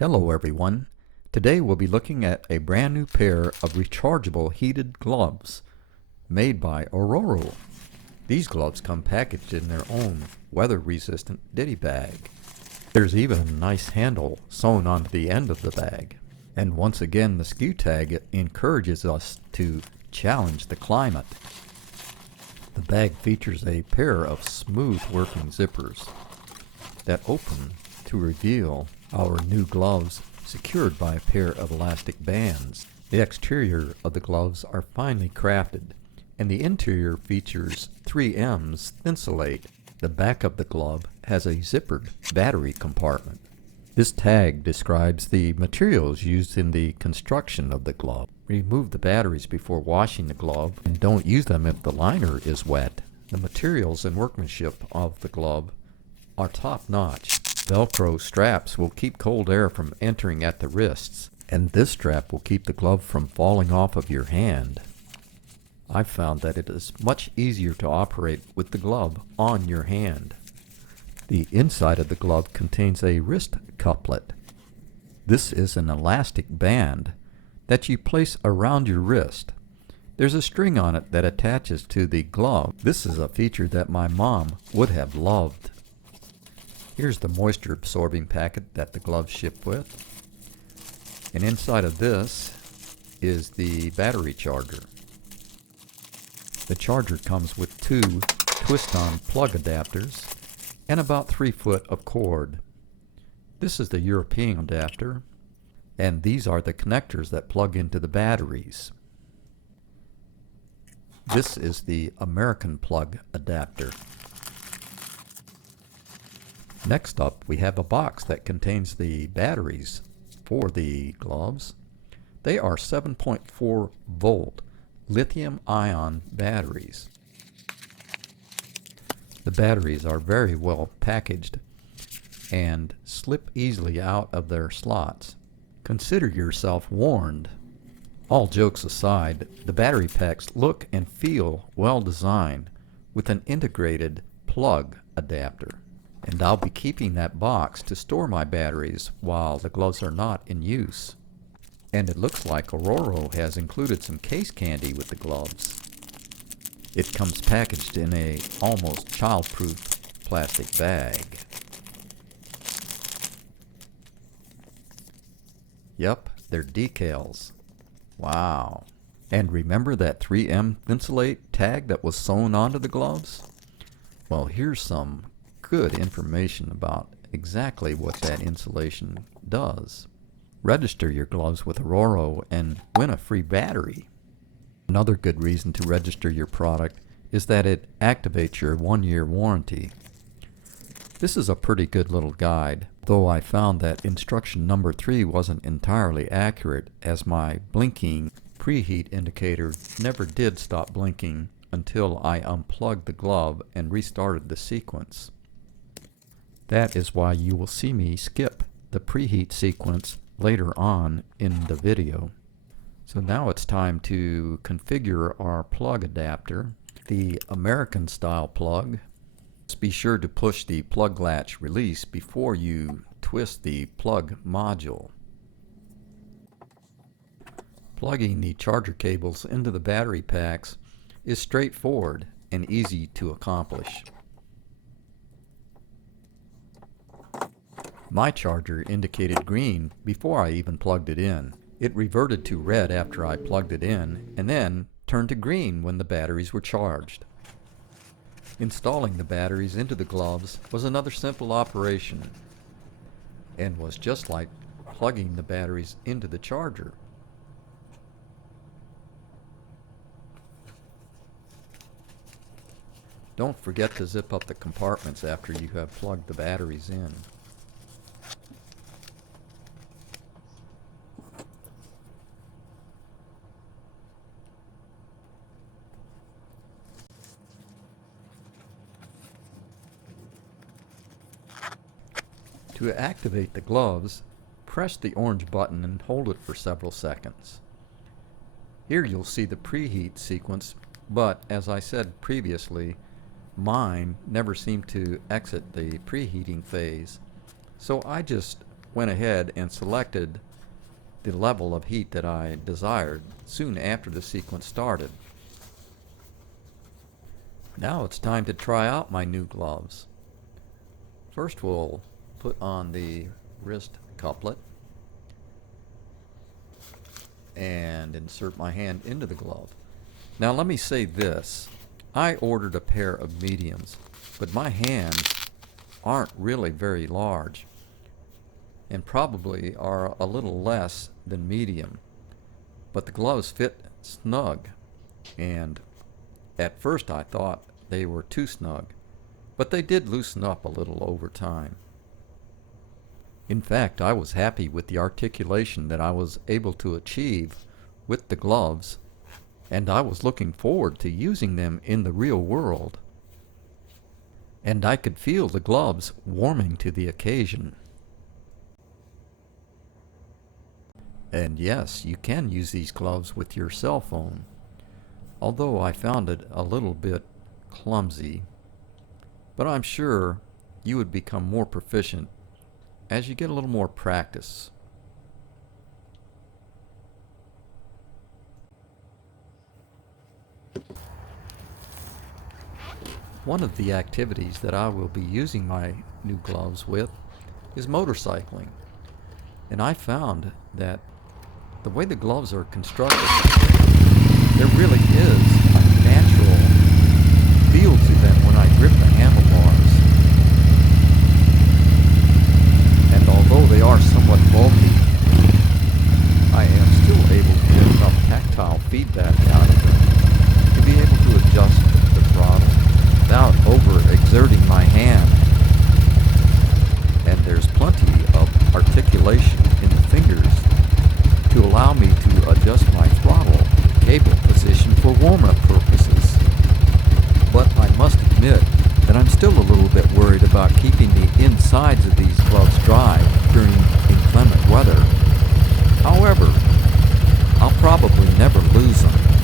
Hello everyone. Today we'll be looking at a brand new pair of rechargeable heated gloves made by Ororo. These gloves come packaged in their own weather-resistant ditty bag. There's even a nice handle sewn onto the end of the bag. And once again, the SKU tag encourages us to challenge the climate. The bag features a pair of smooth working zippers that open to reveal our new gloves secured by a pair of elastic bands. The exterior of the gloves are finely crafted, and the interior features 3M's Thinsulate. The back of the glove has a zippered battery compartment. This tag describes the materials used in the construction of the glove. Remove the batteries before washing the glove, and don't use them if the liner is wet. The materials and workmanship of the glove are top-notch. Velcro straps will keep cold air from entering at the wrists, and this strap will keep the glove from falling off of your hand. I've found that it is much easier to operate with the glove on your hand. The inside of the glove contains a wrist couplet. This is an elastic band that you place around your wrist. There's a string on it that attaches to the glove. This is a feature that my mom would have loved. Here's the moisture absorbing packet that the gloves ship with. And inside of this is the battery charger. The charger comes with two twist-on plug adapters and about 3 foot of cord. This is the European adapter, and these are the connectors that plug into the batteries. This is the American plug adapter. Next up, we have a box that contains the batteries for the gloves. They are 7.4 volt lithium-ion batteries. The batteries are very well packaged and slip easily out of their slots. Consider yourself warned. All jokes aside, the battery packs look and feel well designed with an integrated plug adapter. And I'll be keeping that box to store my batteries while the gloves are not in use. And it looks like Ororo has included some case candy with the gloves. It comes packaged in a almost childproof plastic bag. Yep, they're decals. Wow. And remember that 3M Thinsulate tag that was sewn onto the gloves? Well, here's some good information about exactly what that insulation does. Register your gloves with Ororo and win a free battery. Another good reason to register your product is that it activates your 1-year warranty. This is a pretty good little guide, though I found that instruction number 3 wasn't entirely accurate, as my blinking preheat indicator never did stop blinking until I unplugged the glove and restarted the sequence. That is why you will see me skip the preheat sequence later on in the video. So now it's time to configure our plug adapter. The American style plug. Just be sure to push the plug latch release before you twist the plug module. Plugging the charger cables into the battery packs is straightforward and easy to accomplish. My charger indicated green before I even plugged it in. It reverted to red after I plugged it in, and then turned to green when the batteries were charged. Installing the batteries into the gloves was another simple operation, and was just like plugging the batteries into the charger. Don't forget to zip up the compartments after you have plugged the batteries in. To activate the gloves, press the orange button and hold it for several seconds. Here you'll see the preheat sequence, but as I said previously, mine never seemed to exit the preheating phase, so I just went ahead and selected the level of heat that I desired soon after the sequence started. Now it's time to try out my new gloves. First we'll put on the wrist couplet and insert my hand into the glove. Now let me say this. I ordered a pair of mediums, but my hands aren't really very large and probably are a little less than medium. But the gloves fit snug, and at first I thought they were too snug, but they did loosen up a little over time. In fact, I was happy with the articulation that I was able to achieve with the gloves, and I was looking forward to using them in the real world. And I could feel the gloves warming to the occasion. And yes, you can use these gloves with your cell phone, although I found it a little bit clumsy. But I'm sure you would become more proficient as you get a little more practice. One of the activities that I will be using my new gloves with is motorcycling. And I found that the way the gloves are constructed, there really is a natural feel to them when I grip the handlebars. And although they are somewhat bulky, I am still able to get enough tactile feedback out of them to be able to adjust the throttle without overexerting my hand. And there's plenty of articulation in the fingers to allow me to adjust my throttle cable position for warm-up purposes. But I must admit that I'm still a little bit worried about keeping the insides of these gloves dry during inclement weather. However, I'll probably never lose them.